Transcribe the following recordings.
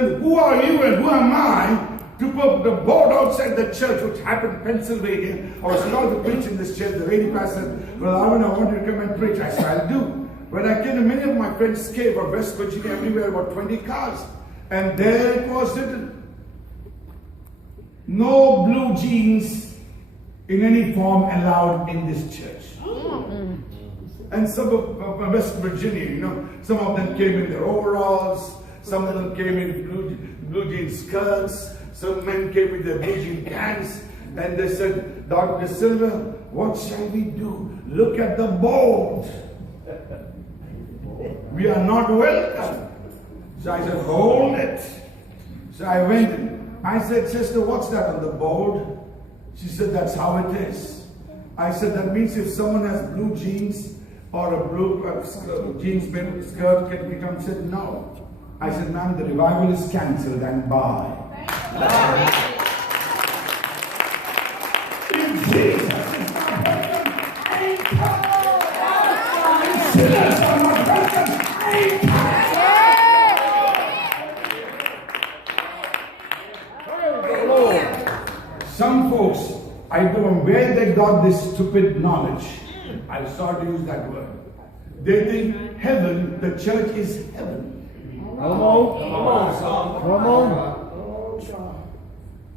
then who are you and who am I to put the board outside the church, which happened in Pennsylvania? I was called to preach in this church. The lady pastor said, well, Arvin, I want you to come and preach. I said, I'll do. When I came, many of my friends came from West Virginia, everywhere, about 20 cars. And there it was written, no blue jeans in any form allowed in this church. And some of West Virginia, you know, some of them came in their overalls, some of them came in blue jean skirts, some men came with their blue jean pants, and they said, Dr. Silver, what shall we do? Look at the board. We are not welcome. So I said, hold it. So I went in. I said, sister, what's that on the board? She said, that's how it is. I said, that means if someone has blue jeans or a blue jeans skirt, can we come? She said, no. I said, ma'am, the revival is cancelled and bye. If Jesus is not welcome, ain't come. If sinners are not welcome, ain't come. Some folks, I don't know where they got this stupid knowledge. I'm sorry to use that word. They think heaven, the church is heaven. Come on.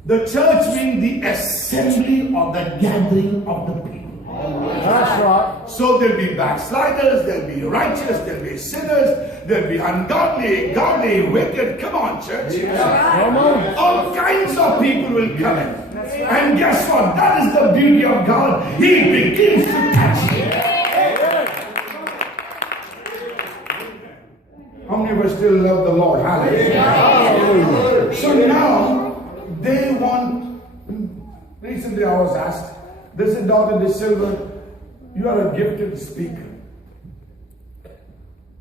The church means the assembly or the gathering of the people. That's right. So there'll be backsliders, there'll be righteous, there'll be sinners, there'll be ungodly, godly, wicked. Come on, church. Come on. All kinds of people will come in. And guess what? That is the beauty of God. He begins to touch you. How many of us still love the Lord? Hallelujah. So now, they want, recently I was asked, they said, Dr. De Silva, you are a gifted speaker.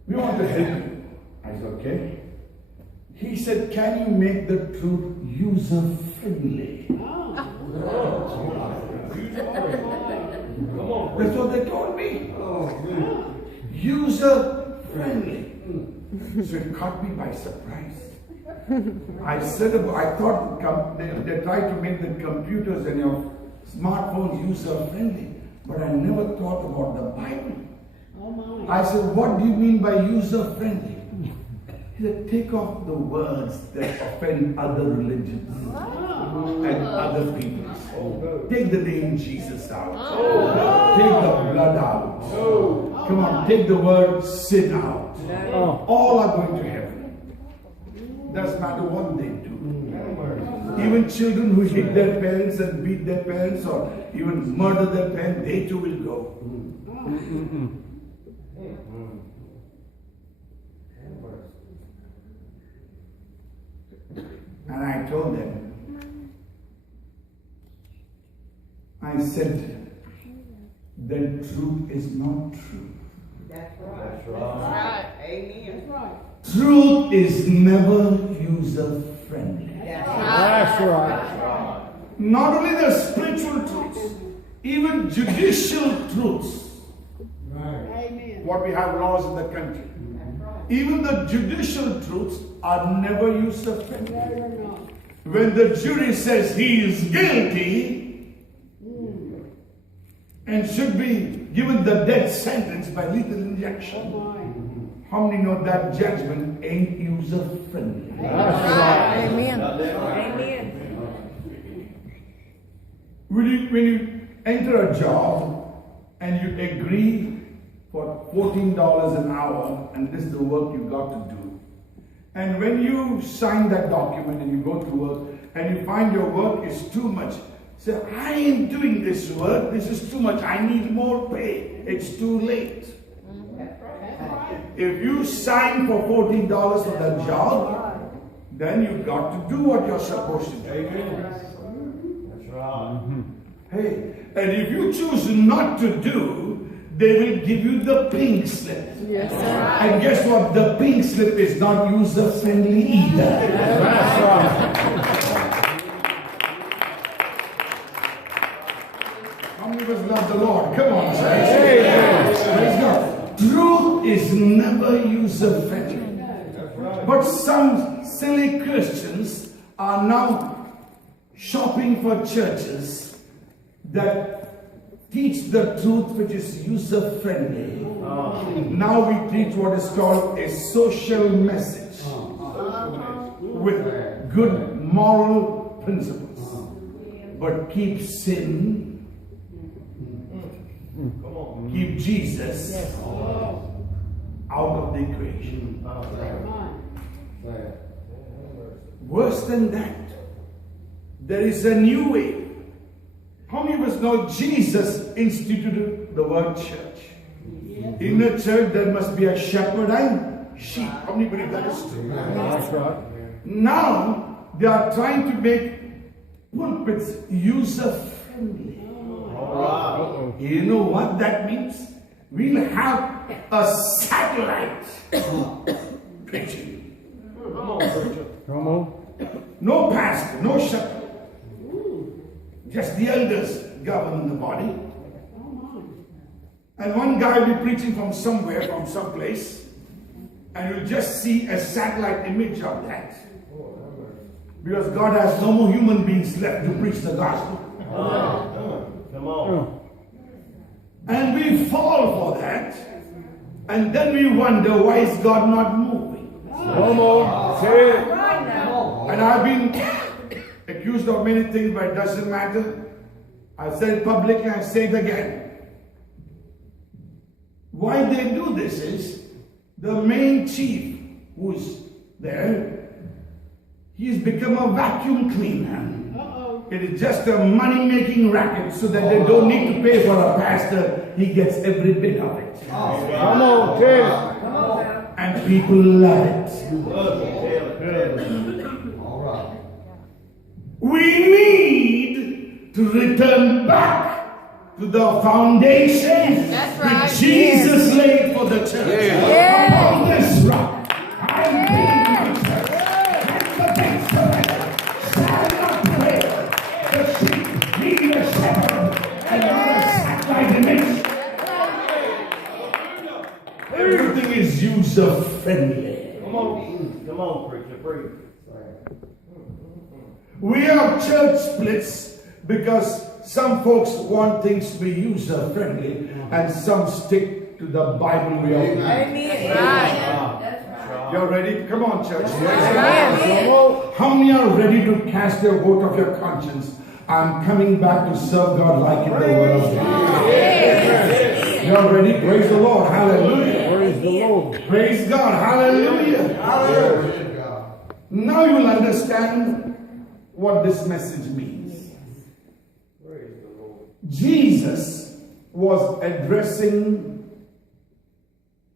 We want to help you. I said, okay. He said, can you make the truth user-friendly? That's what they told me. User-friendly. So it caught me by surprise. I thought they tried to make the computers and your smartphones user-friendly, but I never thought about the Bible. I said, what do you mean by user-friendly? He said, take off the words that offend other religions and other peoples. Take the name Jesus out. Take the blood out. Come on, take the word sin out. All are going to heaven. Doesn't matter what they do. Even children who hit their parents and beat their parents or even murder their parents, they too will go. And I told them, I said, the truth is not true. That's right. That's right. Amen. That's right. Truth is never user-friendly. That's right. Not only the spiritual truths, even judicial truths. Amen. What we have laws in the country. Even the judicial truths are never user-friendly. When the jury says he is guilty and should be given the death sentence by lethal injection, how many know that judgment ain't user-friendly? Amen. When you enter a job and you agree for $14 an hour and this is the work you got to do, and when you sign that document and you go to work and you find your work is too much, say, I ain't doing this work, this is too much, I need more pay, it's too late. If you sign for $14 for that job, then you've got to do what you're supposed to do. That's right. Hey, and if you choose not to do, they will give you the pink slip. Yes, sir. And guess what? The pink slip is not user-friendly either. That's right. How many of us love the Lord? Come on, church. Praise God. Truth is never user-friendly. But some silly Christians are now shopping for churches that teach the truth which is user-friendly. Now we teach what is called a social message with good moral principles, but keep sin, keep Jesus out of the equation. Worse than that, there is a new way. How many of us know Jesus instituted the word church? In a church there must be a shepherd and sheep. How many believe that is true? That's right. Now they are trying to make pulpits user-friendly. You know what that means? We'll have a satellite preaching. Come on. No pastor, no shepherd. Just the elders govern the body. And one guy will be preaching from somewhere, from some place, and you'll just see a satellite image of that. Because God has no more human beings left to preach the gospel. Come on. And we fall for that, and then we wonder, why is God not moving? Come on. Say it. And I've been accused of many things, but it doesn't matter. I said it publicly, I say it again. Why they do this is, the main chief who's there, he's become a vacuum cleaner. It is just a money-making racket so that they don't need to pay for a pastor. He gets every bit of it. Come on. Say it. And people love it. We need to return back to the foundation which Jesus laid for the church. Upon this rock, I am building the church. And the gates of heaven shall not prevail. The sheep need a shepherd and not a satellite image. Everything is user-friendly. Come on, preacher, preach. We have church splits because some folks want things to be user-friendly and some stick to the Bible way of life. You're ready? Come on, church. How many are ready to cast their vote of your conscience? I'm coming back to serve God like in the world. You're ready? Praise the Lord. Hallelujah. Praise the Lord. Praise God. Hallelujah. Hallelujah. Now you will understand what this message means. Jesus was addressing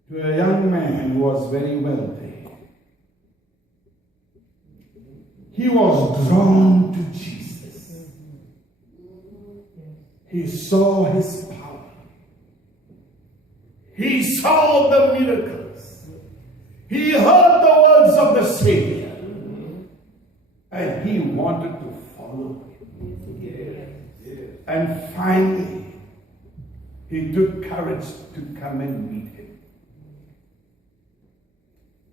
to a young man who was very wealthy. He was drawn to Jesus. He saw his power. He saw the miracles. He heard the words of the Savior. And he wanted to follow him. And finally, he took courage to come and meet him.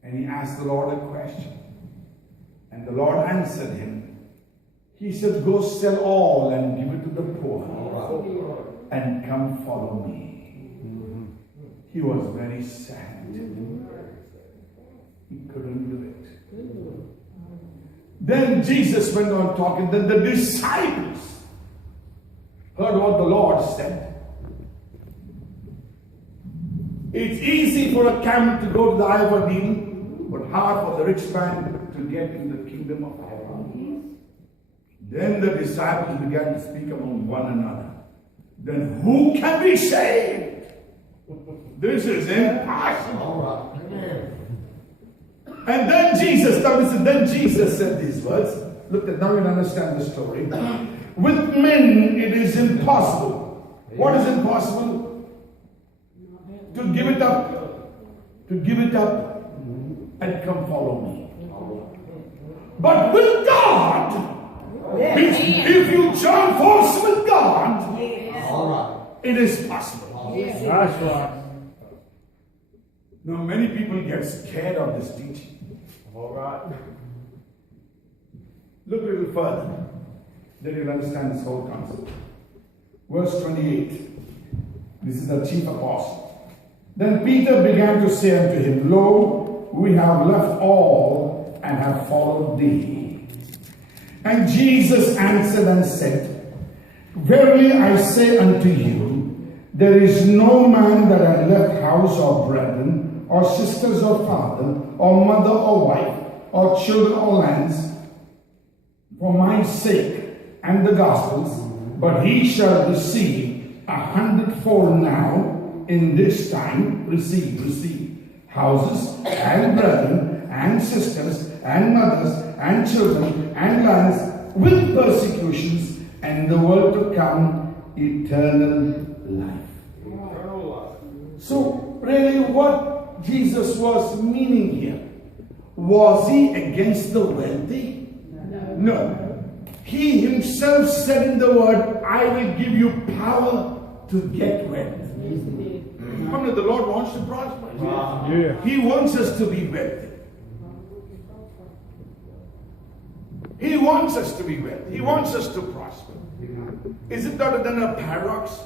And he asked the Lord a question. And the Lord answered him. He said, go sell all and give it to the poor. And come follow me. He was very sad. He couldn't do it. Then Jesus went on talking. Then the disciples heard what the Lord said. It's easy for a camel to go to the eye of a needle, but hard for the rich man to get in the kingdom of heaven. Then the disciples began to speak among one another. Then who can be saved? This is impossible. And then Jesus said these words. Look, now you'll understand the story. With men it is impossible. What is impossible? To give it up. To give it up and come follow me. But with God, if you join force with God, it is possible. That's right. Now many people get scared of this teaching. All right. Look a little further. Then you'll understand this whole concept. Verse 28. This is the chief apostle. Then Peter began to say unto him, Lo, we have left all and have followed thee. And Jesus answered and said, Verily I say unto you, there is no man that hath left house or brethren, or sisters or father, or mother or wife, or children or lands, for my sake and the gospel's, but he shall receive 100-fold now in this time, receive houses and brethren and sisters and mothers and children and lands with persecutions, and in the world to come eternal life. So really what Jesus was meaning here, was he against the wealthy? No. He himself said in the word, I will give you power to get wealth. How many the Lord wants to prosper? Yeah. He wants us to be wealthy. He wants us to be wealthy. He wants us to prosper. Is it not then a paradox?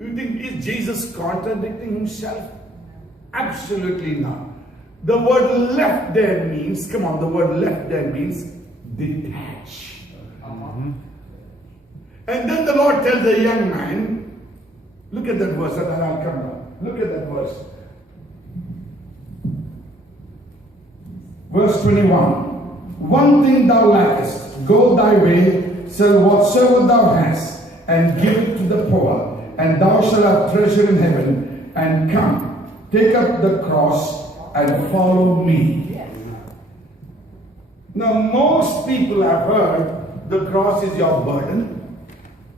You think, is Jesus contradicting himself? Absolutely not. The word left there means, come on, the word left there means detach. And then the Lord tells the young man, look at that verse, and then I'll come down. Look at that verse. Verse 21. One thing thou lackest, go thy way, sell whatsoever thou hast, and give it to the poor, and thou shalt have treasure in heaven, and come, take up the cross, and follow me. Now, most people have heard the cross is your burden.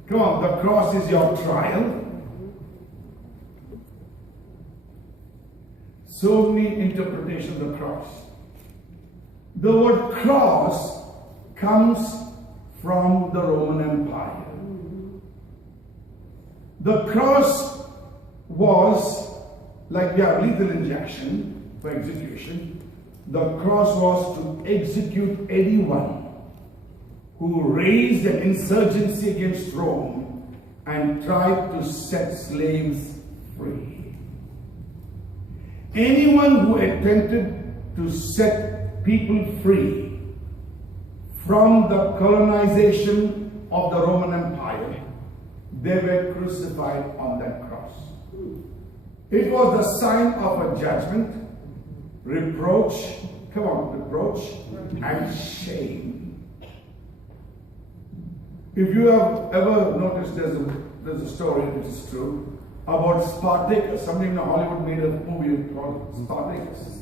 Come on, the cross is your trial. So many interpretations of the cross. The word cross comes from the Roman Empire. The cross was like a lethal injection for execution. The cross was to execute anyone who raised an insurgency against Rome and tried to set slaves free. Anyone who attempted to set people free from the colonization of the Roman Empire, they were crucified on that cross. It was the sign of a judgment, reproach, come on, reproach and shame. If you have ever noticed, there's a story which is true about Spartacus. Somebody in Hollywood made a movie called Spartacus.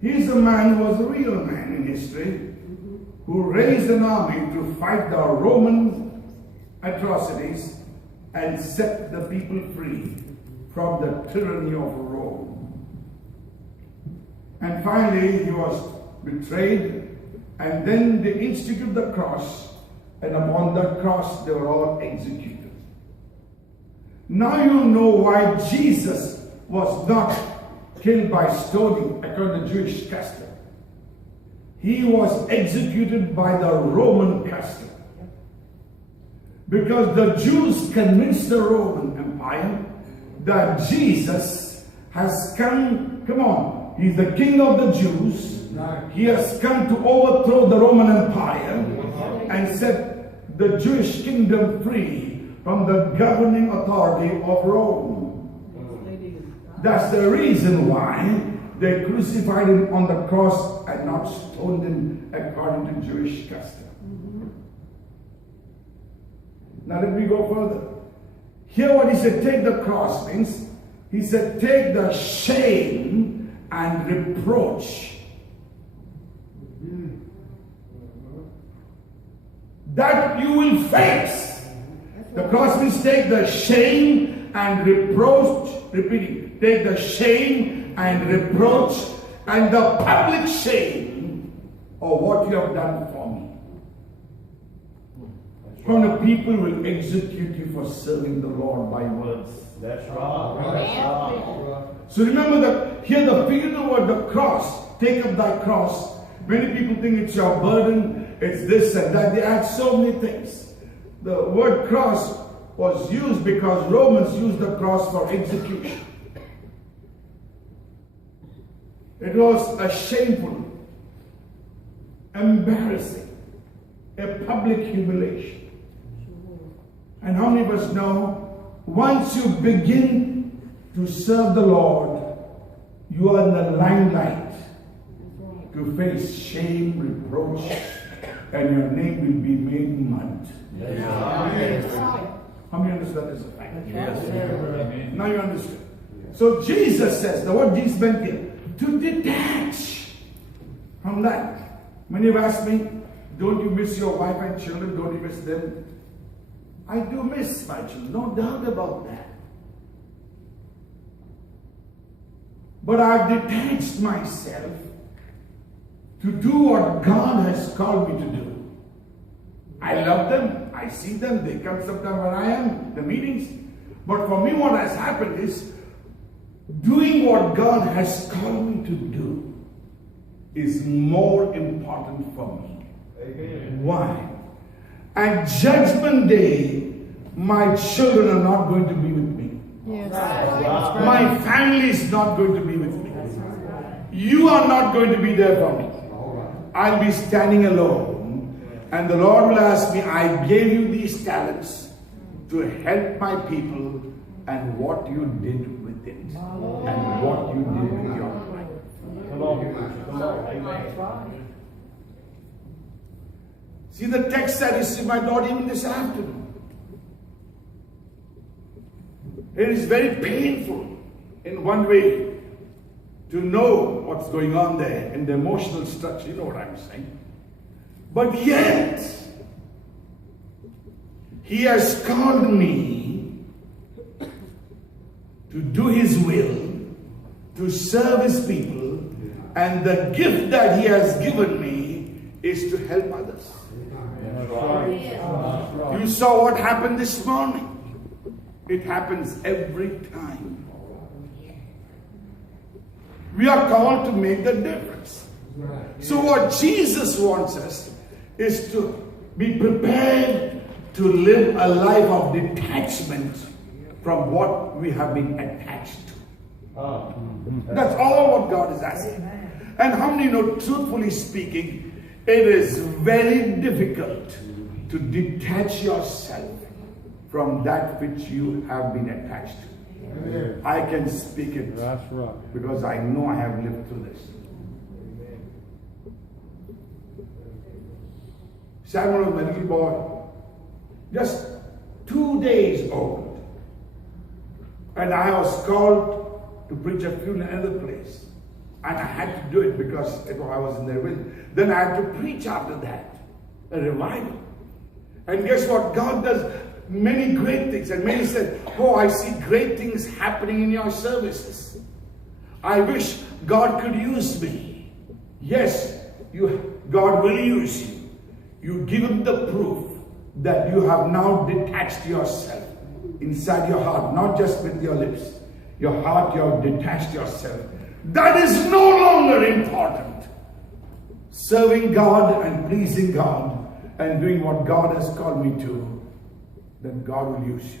He's a man who was a real man in history, who raised an army to fight the Roman atrocities and set the people free from the tyranny of Rome. And finally he was betrayed, and then they instituted the cross, and upon that cross they were all executed. Now you know why Jesus was not killed by stoning according to Jewish custom. He was executed by the Roman custom. Because the Jews convinced the Roman Empire that Jesus has come on, he's the king of the Jews. He has come to overthrow the Roman Empire and set the Jewish kingdom free from the governing authority of Rome. That's the reason why they crucified him on the cross and not stoned him according to Jewish custom. Now let me go further. Here what he said, take the cross means, he said, take the shame and reproach. That you will face. The cross means take the shame and reproach. Repeating, take the shame and reproach and the public shame of what you have done for me. When the people will execute you for serving the Lord by words. That's right. That's right. So remember that here the figurative word, the cross, take up thy cross. Many people think it's your burden, it's this and that. They add so many things. The word cross was used because Romans used the cross for execution. It was a shameful, embarrassing, a public humiliation. And how many of us know, once you begin to serve the Lord, you are in the limelight to face shame, reproach, and your name will be made mud. Yes. How many understand this is a fact? Yes. Now you understand. So Jesus says, the word Jesus meant here, to detach from that. Many have asked me, don't you miss your wife and children? Don't you miss them? I do miss my children, no doubt about that. But I've detached myself to do what God has called me to do. I love them, I see them, they come sometime when I am, the meetings. But for me what has happened is, doing what God has called me to do is more important for me. Amen. Why? At Judgment Day, my children are not going to be with me. Yes. Right. My family is not going to be with me. You are not going to be there for me. I'll be standing alone. And the Lord will ask me, I gave you these talents to help my people, and what you did with it. And what you did with your life. Come on. Come on. Amen. See, the text that is in my daughter even this afternoon. It is very painful in one way to know what's going on there in the emotional structure. You know what I'm saying? But yet, He has called me to do His will, to serve His people, and the gift that He has given me is to help others. You saw what happened this morning. It happens every time. We are called to make the difference. So what Jesus wants us is to be prepared to live a life of detachment from what we have been attached to. That's all what God is asking. And how many know, truthfully speaking, it is very difficult to detach yourself from that which you have been attached to. Amen. I can speak it. That's right. Because I know I have lived through this. Samuel was a little boy, just 2 days old. And I was called to preach a funeral in another place. And I had to do it because I was in there with. Then I had to preach after that, a revival. And guess what? God does many great things. And many said, oh, I see great things happening in your services. I wish God could use me. Yes, God will use you. You give Him the proof that you have now detached yourself inside your heart, not just with your lips. Your heart, you have detached yourself. That is no longer important. Serving God and pleasing God and doing what God has called me to, then God will use you.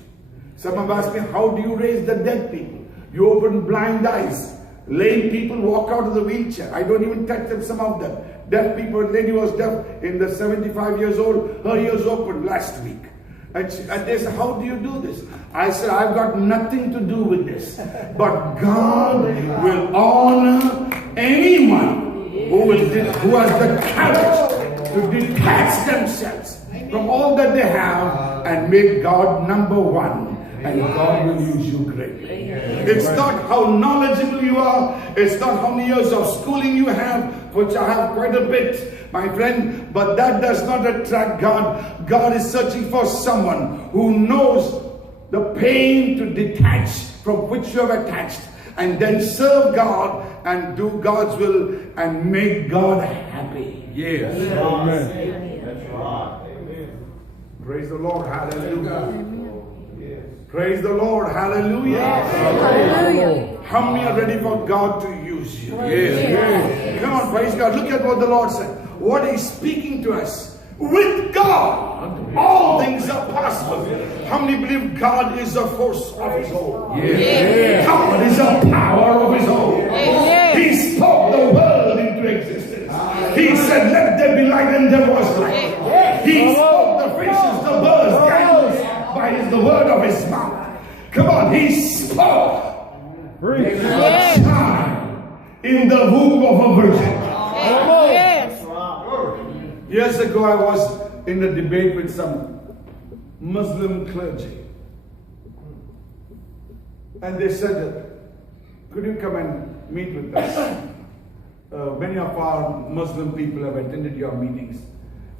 Some have asked me, how do you raise the dead people? You open blind eyes. Lame people walk out of the wheelchair. I don't even touch them, some of them. Deaf people, a lady was deaf in the 75 years old, her ears opened last week. And they said, how do you do this? I said, I've got nothing to do with this. But God will honor anyone who has the courage to detach themselves from all that they have and make God number one. And God will use you greatly. It's not how knowledgeable you are. It's not how many years of schooling you have, which I have quite a bit, my friend. But that does not attract God. God is searching for someone who knows the pain to detach from which you have attached, and then serve God and do God's will and make God happy. Yes. Amen. That's right. Amen. Praise the Lord. Hallelujah. Yes. Praise the Lord. Hallelujah. Hallelujah. How many are ready for God to use you? Yes. Come on, praise God. Look at what the Lord said. What He's speaking to us. With God, all things are possible. How many believe God is a force of His own? Yes. God is a power of His own. Yes. He spoke the world into existence. He said, let there be light, and there was light. He spoke the fishes, the birds, the animals by the word of His mouth. Come on, He spoke. Preach. A child in the womb of a virgin. Years ago, I was in a debate with some Muslim clergy. And they said, could you come and meet with us? Many of our Muslim people have attended your meetings.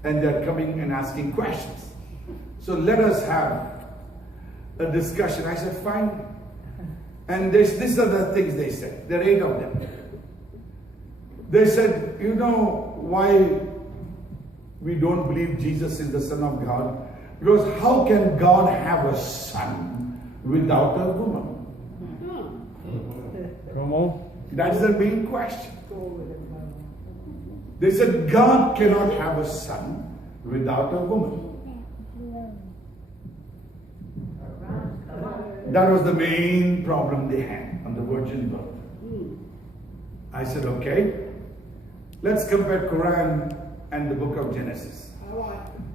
And they're coming and asking questions. So let us have a discussion. I said, fine. And these are the things they said. There are 8 of them. They said, you know why we don't believe Jesus is the Son of God? Because how can God have a son without a woman? Come on. That is the main question. They said God cannot have a son without a woman. That was the main problem they had on the virgin birth. I said, okay, let's compare Quran and the book of Genesis.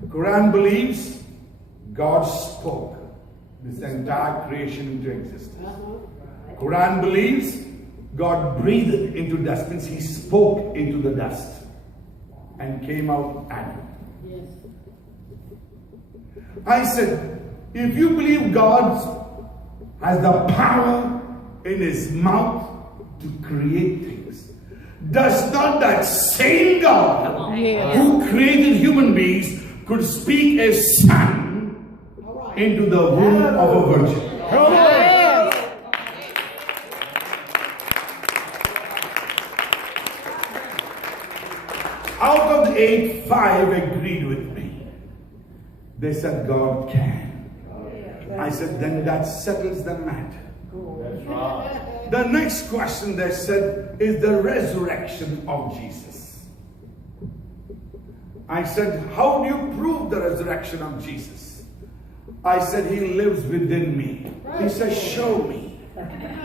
Quran believes God spoke this entire creation into existence. Quran believes God breathed into dust, means He spoke into the dust and came out Adam. I said, if you believe God has the power in His mouth to create things, does not that same God who created human beings could speak a son into the womb of a virgin? Come on. Out of the 8, 5 agreed with me. They said God can. I said, then that settles the matter. That's right. The next question they said is the resurrection of Jesus. I said, how do you prove the resurrection of Jesus? I said, He lives within me. He said, show me.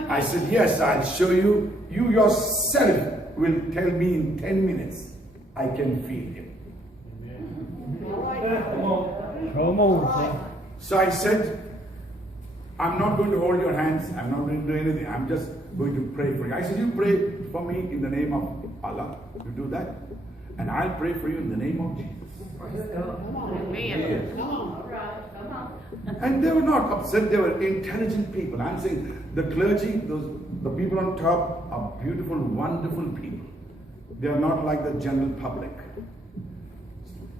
I said, yes, I'll show you. You yourself will tell me in 10 minutes. I can feel Him. Come on. So I said, I'm not going to hold your hands. I'm not going to do anything. I'm just going to pray for you. I said, you pray for me in the name of Allah. You do that. And I'll pray for you in the name of Jesus. And they were not upset. They were intelligent people. I'm saying the clergy, the people on top are beautiful, wonderful people. They are not like the general public.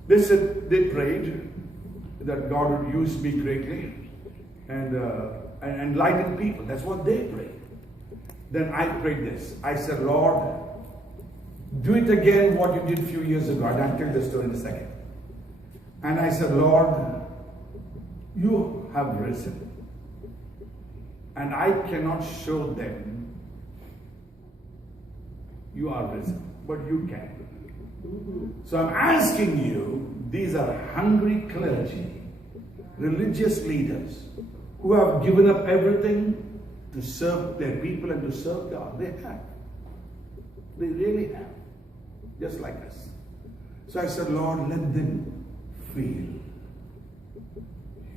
They said, they prayed that God would use me greatly and enlighten people. That's what they prayed. Then I prayed this. I said, Lord, do it again what you did a few years ago. And I'll tell the story in a second. And I said, Lord, you have risen. And I cannot show them you are risen, but you can. So I'm asking you, these are hungry clergy, religious leaders who have given up everything to serve their people and to serve God. They have. They really have. Just like us. So I said, Lord, let them feel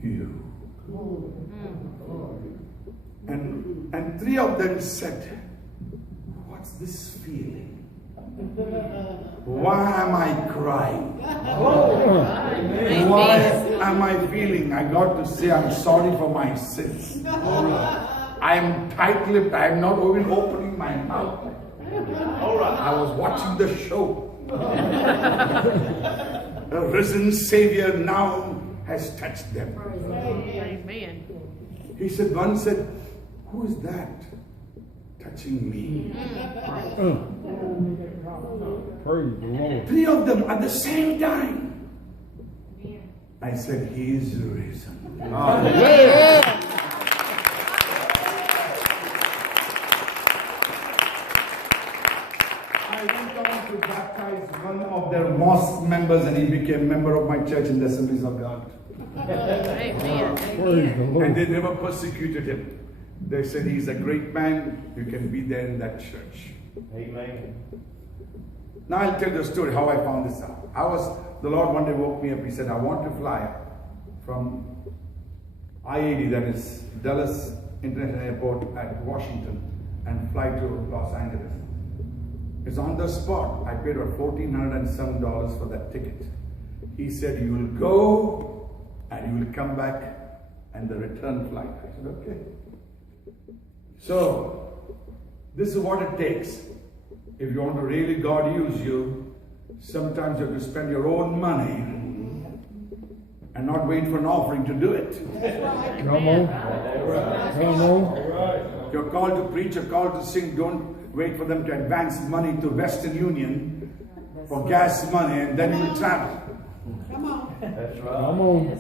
you. And 3 of them said, what's this feeling? Why am I crying? Why am I feeling? I got to say I'm sorry for my sins. I am tight-lipped. I am not even opening my mouth. I was watching the show. The risen Savior now has touched them. Amen. He said, one said, who is that touching me? Praise the Lord. 3 of them at the same time. I said, He is risen. I went on to baptize one of their mosque members and he became a member of my church in the Assemblies of God. Amen. Praise the And Lord. they never persecuted him. They said he's a great man, you can be there in that church. Amen. Now I'll tell you the story how I found this out. The Lord one day woke me up. He said, I want to fly from I-80, that is Dallas International Airport at Washington, and fly to Los Angeles. It's on the spot. I paid about $1,400 and some dollars for that ticket. He said, you will go and you will come back and the return flight. I said, okay. So, this is what it takes. If you want to really God use you, sometimes you have to spend your own money and not wait for an offering to do it. Come on. Come on. You're called to preach, you're called to sing. Don't wait for them to advance money to Western Union for gas money and then you will travel. That's right. Come on.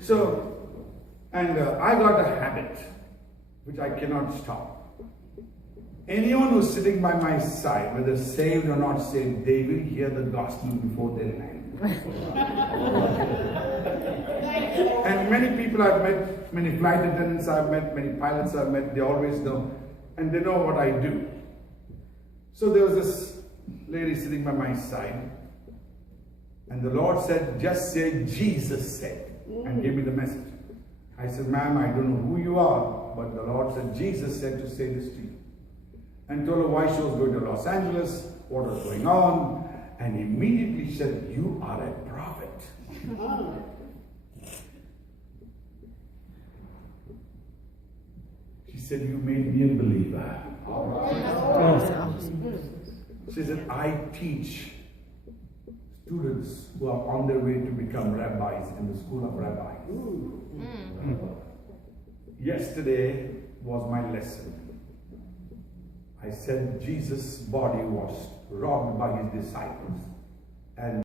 So, and I got a habit which I cannot stop. Anyone who's sitting by my side, whether saved or not saved, they will hear the gospel before they land. And many people I've met, many flight attendants I've met, many pilots I've met, they always know, and they know what I do. So there was this lady sitting by my side, and the Lord said, just say Jesus said, and gave me the message. I said, ma'am, I don't know who you are, but the Lord said, Jesus said to say this to you. And told her why she was going to Los Angeles, what was going on, and immediately said, you are a prophet. She said, you made me a believer. She said, I teach students who are on their way to become rabbis in the school of rabbis. Yesterday was my lesson. I said Jesus' body was robbed by his disciples. And